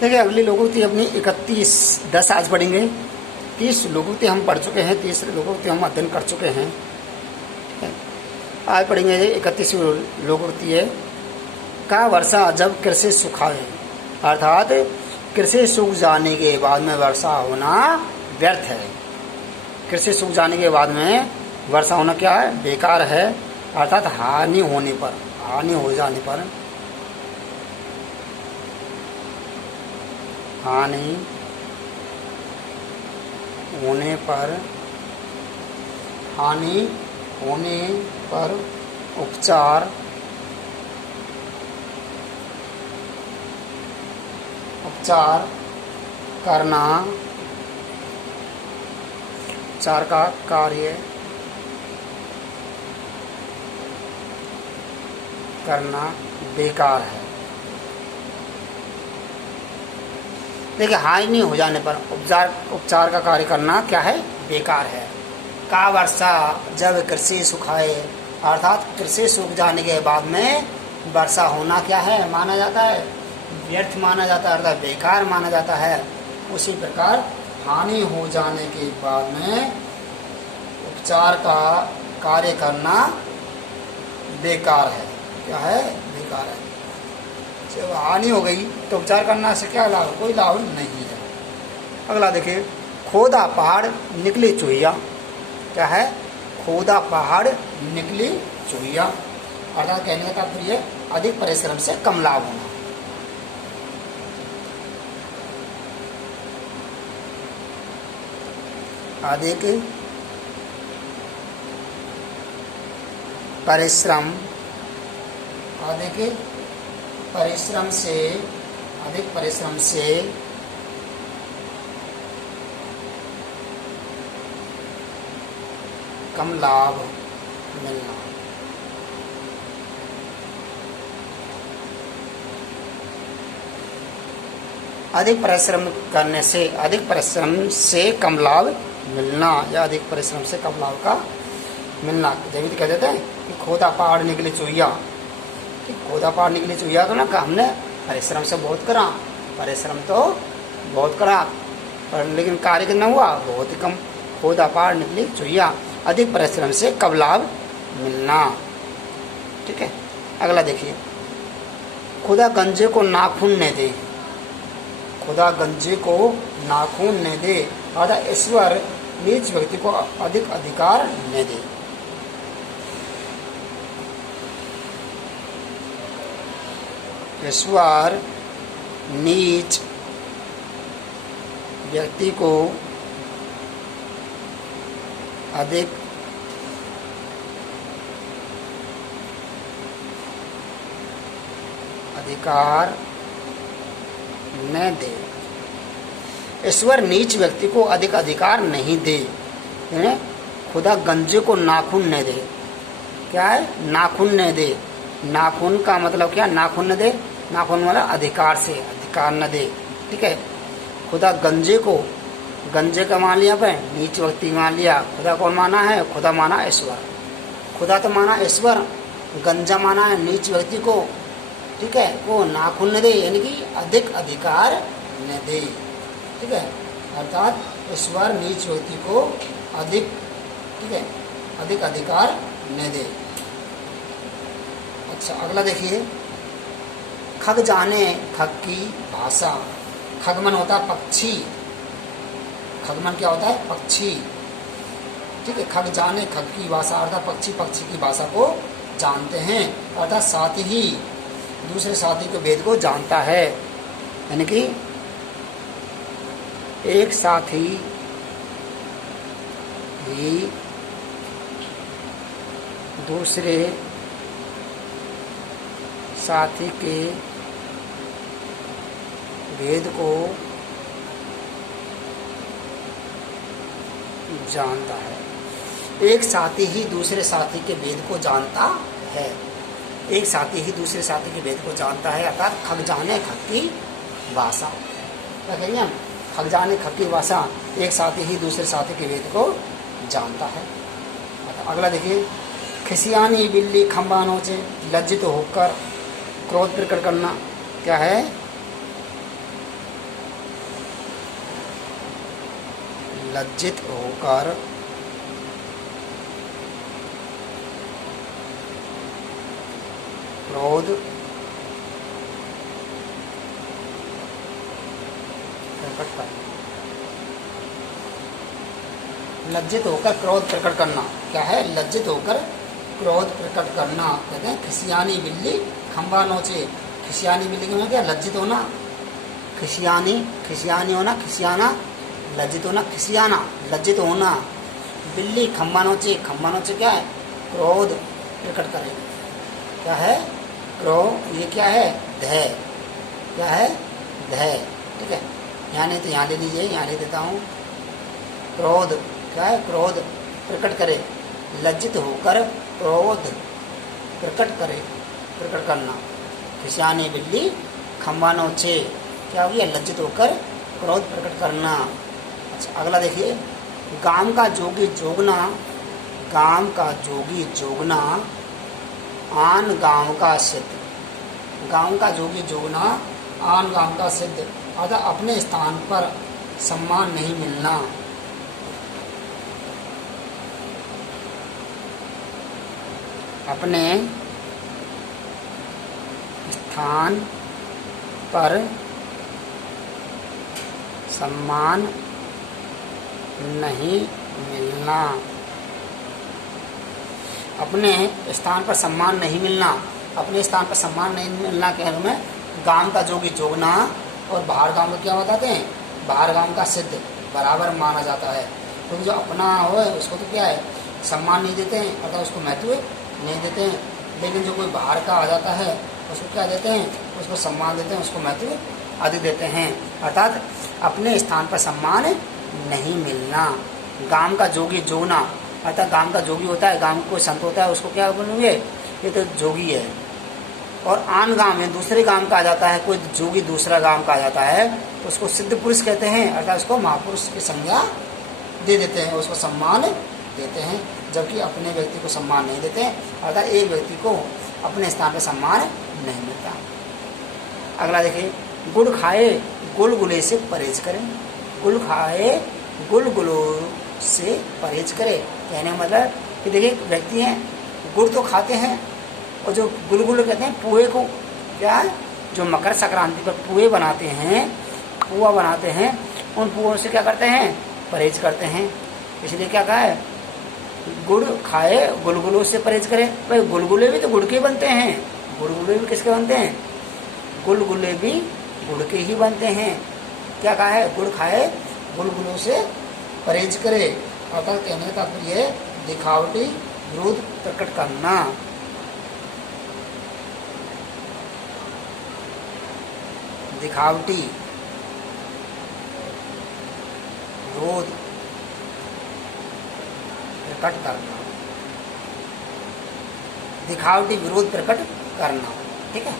देखिए अगली लोकोक्ति अपनी 31-10 आज पढ़ेंगे। 30 लोकोक्ति हम पढ़ चुके हैं, 30 लोकोक्ति हम अध्ययन कर चुके हैं। ठीक है, आज पढ़ेंगे 31वीं लोकोक्ति है, का वर्षा जब कृषि सुखाए, अर्थात कृषि सूख जाने के बाद में वर्षा होना व्यर्थ है। कृषि सूख जाने के बाद में वर्षा होना क्या है, बेकार है, अर्थात हानि होने पर, हानि हो जाने पर, हानि होने पर, हानि होने पर उपचार करना, उपचार का कार्य करना बेकार है। देखिए हानि हो जाने पर उपचार का कार्य करना क्या है, बेकार है। का वर्षा जब कृषि सुखाए, अर्थात कृषि सूख जाने के बाद में वर्षा होना क्या है, माना जाता है, व्यर्थ माना जाता है, अर्थात बेकार माना जाता है। उसी प्रकार हानि हो जाने के बाद में उपचार का कार्य करना बेकार है। क्या है, बेकार है। जब हानि हो गई तो उपचार करना से क्या लाभ, कोई लाभ नहीं है। अगला देखिए, खोदा पहाड़ निकली चूहिया। क्या है, खोदा पहाड़ निकली चूहिया, अर्थात कहने का तात्पर्य अधिक परिश्रम से कम लाभ होना। अधिक परिश्रम, अधिक परिश्रम से कम लाभ मिलना। अधिक परिश्रम करने से, अधिक परिश्रम से कम लाभ मिलना, या अधिक परिश्रम से कम लाभ का मिलना। जब कह देते हैं कि खोदा पहाड़ निकली चूहिया, खोदा पहाड़ निकली चूहिया तो ना हमने परिश्रम से बहुत करा, परिश्रम तो बहुत करा पर लेकिन कार्य कितना हुआ, बहुत ही कम। खोदा पहाड़ निकली चूहिया, अधिक परिश्रम से कम लाभ मिलना। ठीक है, अगला देखिए, खुदा गंजे को नाखून न दे। खुदा गंजे को नाखून न दे, अर्थात ईश्वर नीच व्यक्ति को अधिक अधिकार न दे। ईश्वर नीच व्यक्ति को अधिक अधिकार न दे। ईश्वर नीच व्यक्ति को अधिक अधिकार नहीं दे। खुदा गंजे को नाखून न दे। क्या है, नाखून न दे। नाखून का मतलब क्या, नाखून न दे, नाखून वाला अधिकार से, अधिकार न दे। ठीक है, खुदा गंजे को, गंजे का मान लिया पे, नीच व्यक्ति मान लिया। खुदा कौन माना है, खुदा माना ईश्वर। खुदा तो माना ईश्वर, गंजा माना है नीच व्यक्ति को। ठीक है, वो नाखून न दे यानी कि अधिक अधिकार न दे। ठीक है, अर्थात ईश्वर नीच व्यक्ति को अधिक, ठीक है, अधिक अधिकार न दे। अच्छा, अगला देखिए, खग जाने खग की भाषा। खगमन होता है पक्षी, खगमन क्या होता है, पक्षी। ठीक है, खग जाने खग की भाषा, अर्थात पक्षी पक्षी की भाषा को जानते हैं, अर्थात साथ ही दूसरे साथी के भेद को जानता है। यानी कि एक साथी ही दूसरे साथी के भेद को जानता है। एक साथी ही दूसरे साथी के भेद को जानता है। एक साथी ही दूसरे साथी के भेद को जानता है, अर्थात खग जाने खग की भाषा। क्या कहेंगे हम, खग जाने खग की भाषा, एक साथी ही दूसरे साथी के भेद को जानता है। अगला देखिए, खिसियानी बिल्ली खंबा नोचे, लज्जित होकर क्रोध प्रकट करना। क्या है, लज्जित होकर क्रोध प्रकट करना। लज्जित होकर क्रोध प्रकट करना क्या है? लज्जित होकर क्रोध प्रकट करना कहते हैं खिसियानी बिल्ली खंबा नोचे। खिसियानी बिल्ली के मतलब क्या? लज्जित होना। खिसियानी होना, खिसियाना, लज्जित होना, खिसियाना, लज्जित होना। बिल्ली खंबा नोचे। खंबा नोचे क्या है? क्रोध प्रकट करे। क्या है? क्रोध। ये क्या है? धै। क्या है? धै। ठीक है, यहाँ नहीं तो यहाँ ले लीजिए, यहाँ ले देता हूँ। क्रोध क्या है? क्रोध प्रकट करे। लज्जित होकर क्रोध प्रकट करे, प्रकट करना। खिसियानी बिल्ली खंबा नोचे। क्या हो गया? लज्जित होकर क्रोध प्रकट करना। अच्छा, अगला देखिए। गाम का जोगी जोगना, गाम का जोगी जोगना, आन गांव का सिद्ध। गांव का जोगी जोगना, आन गांव का सिद्ध। अतः अपने स्थान पर सम्मान नहीं मिलना। अपने स्थान पर सम्मान नहीं मिलना। अपने स्थान पर सम्मान नहीं मिलना। अपने स्थान पर सम्मान नहीं मिलना के में गांव का जोगी जोगना और बाहर गांव का क्या बताते हैं? बाहर गांव का सिद्ध बराबर माना जाता है। क्योंकि जो अपना हो उसको तो क्या है? सम्मान नहीं देते हैं, अर्थात उसको महत्व नहीं देते हैं। लेकिन जो कोई बाहर का आ जाता है उसको क्या देते हैं? उसको सम्मान देते हैं, उसको महत्व आदि देते हैं। अर्थात अपने स्थान पर सम्मान नहीं मिलना। गांव का जोगी जोगना अर्थात गांव का जोगी होता है, गांव में कोई संत होता है, उसको क्या बोलेंगे? ये तो जोगी है। और आन गांव में दूसरे गांव का आ जाता है, कोई जोगी दूसरा गांव का आ जाता है तो उसको सिद्ध पुरुष कहते हैं, अर्थात उसको महापुरुष की संज्ञा दे देते हैं, उसको सम्मान देते हैं। जबकि अपने व्यक्ति को सम्मान नहीं देते, अर्थात एक व्यक्ति को अपने स्थान पर सम्मान नहीं मिलता। अगला देखिए। गुड़ खाए गुलगुले से परहेज करें। गुड़ खाए गुलगुलों से परहेज करे। कहने का मतलब कि देखिए व्यक्ति हैं, गुड़ तो खाते हैं और जो गुलगुले कहते हैं पुए को, क्या है? जो मकर संक्रांति पर पुए बनाते हैं, पुआ बनाते हैं, उन पुओं से क्या करते हैं? परहेज करते हैं। इसलिए क्या कहा है? गुड़ खाए गुलगुलों से परहेज करे। भाई गुलगुले भी तो गुड़ के बनते हैं। गुलगुले भी किसके बनते हैं? गुलगुले भी गुड़ के ही बनते हैं। क्या कहा है? गुड़ खाए गुलगुलों से परहेज करे। अर्थात कहने का तात्पर्य दिखावटी विरोध प्रकट करना। दिखावटी विरोध प्रकट करना। दिखावटी विरोध प्रकट करना। ठीक है,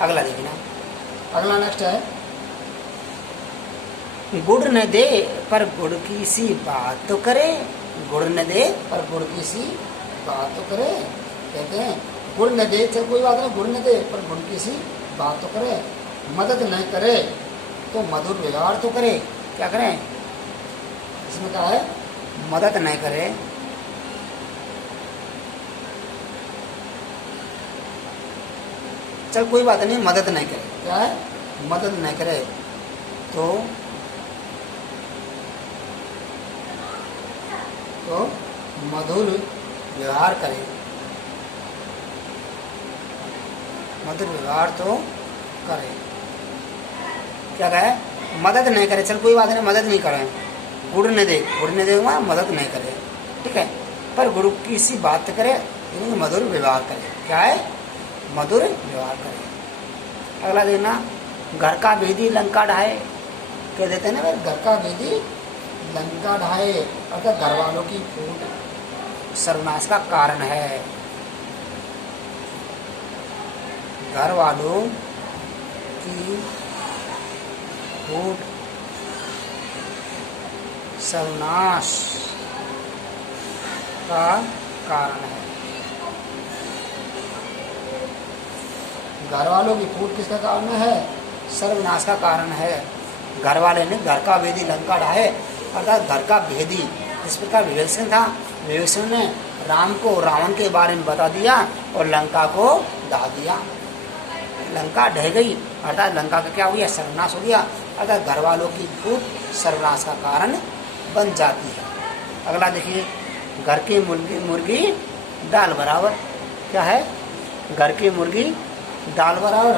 अगला देखना। अगला नेक्स्ट है। गुड़ न दे पर गुड़ की सी बात तो करे। गुड़ न दे पर गुड़ की सी बात तो करे। कहते हैं गुड़ न दे तो कोई बात नहीं, गुड़ न दे पर गुड़ की सी बात तो करे। मदद न करे तो मधुर व्यवहार तो करे। क्या करें? इसमें क्या है? मदद न करे चल कोई बात नहीं, मदद नहीं करे। क्या है? मदद नहीं करे तो मधुर व्यवहार करे। मधुर व्यवहार तो करे। क्या कहे? मदद नहीं करे। चल कोई बात नहीं, मदद नहीं करे। गुड़ न दे, गुड़ न दे मदद नहीं करे। ठीक है, पर गुरु की सी बात करे, मधुर व्यवहार करे। क्या है? मधुर व्यवहार करे। अगला देखना। घर का भेदी लंका ढाए। कह देते हैं ना भाई, घर का भेदी लंका ढाए, अर्थात घर वालों की फूट सर्वनाश का कारण है। घर वालों की फूट सर्वनाश का कारण है। घर वालों की फूट किसका कारण है? सर्वनाश का कारण है। घर वाले ने घर का वेदी लंका ढाए, अर्थात घर का भेदी। इस प्रकार विवेक सिंह था, विवेक सिंह ने राम को रावण के बारे में बता दिया और लंका को ढा दिया। लंका ढह गई, अर्थात लंका का क्या हो गया, सर्वनाश हो गया। अर्थात घर वालों की भूख सर्वनाश का कारण बन जाती है। अगला देखिए, घर की मुर्गी दाल बराबर। क्या है, घर की मुर्गी दाल बराबर।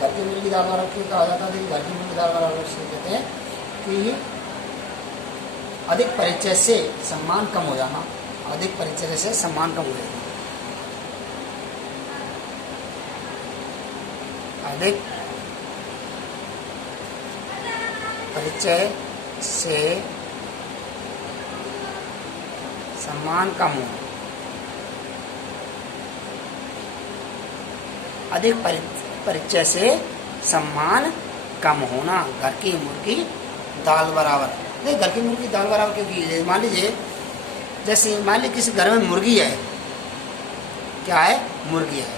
घर की मुर्गी दाल बराबर क्यों कहा जाता है? घर की मुर्गी दाल बराबर इसलिए कहते हैं कि अधिक परिचय से सम्मान कम हो जाना। अधिक परिचय से सम्मान कम हो जाना। अधिक परिचय से सम्मान कम हो। अधिक परिचय से सम्मान कम होना। घर की मुर्गी दाल बराबर। नहीं, घर की मुर्गी दाल बराबर क्योंकि मान लीजिए, जैसे मान लीजिए किसी घर में मुर्गी है, क्या है, मुर्गी है,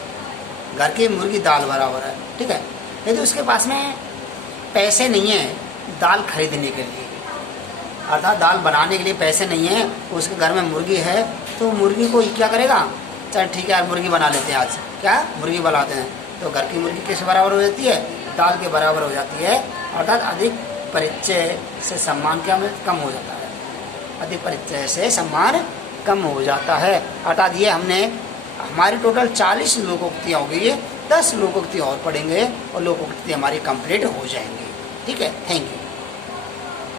घर की मुर्गी दाल बराबर है, ठीक है। यदि उसके पास में पैसे नहीं है दाल खरीदने के लिए, अर्थात दाल बनाने के लिए पैसे नहीं है, उसके घर में मुर्गी है, तो मुर्गी को क्या करेगा, चल ठीक है यार मुर्गी बना लेते हैं, आज क्या मुर्गी बनाते हैं, तो घर की मुर्गी किस बराबर हो जाती है, दाल के बराबर हो जाती है। अर्थात अधिक परिचय से सम्मान क्या कम हो जाता है, अधिक परिचय से सम्मान कम हो जाता है। अर्थात ये हमने हमारी टोटल 40 लोकोक्तियाँ हो गई है, 10 लोकोक्ति और पढ़ेंगे और लोकोक्ति हमारी कंप्लीट हो जाएंगी। ठीक है, थैंक यू।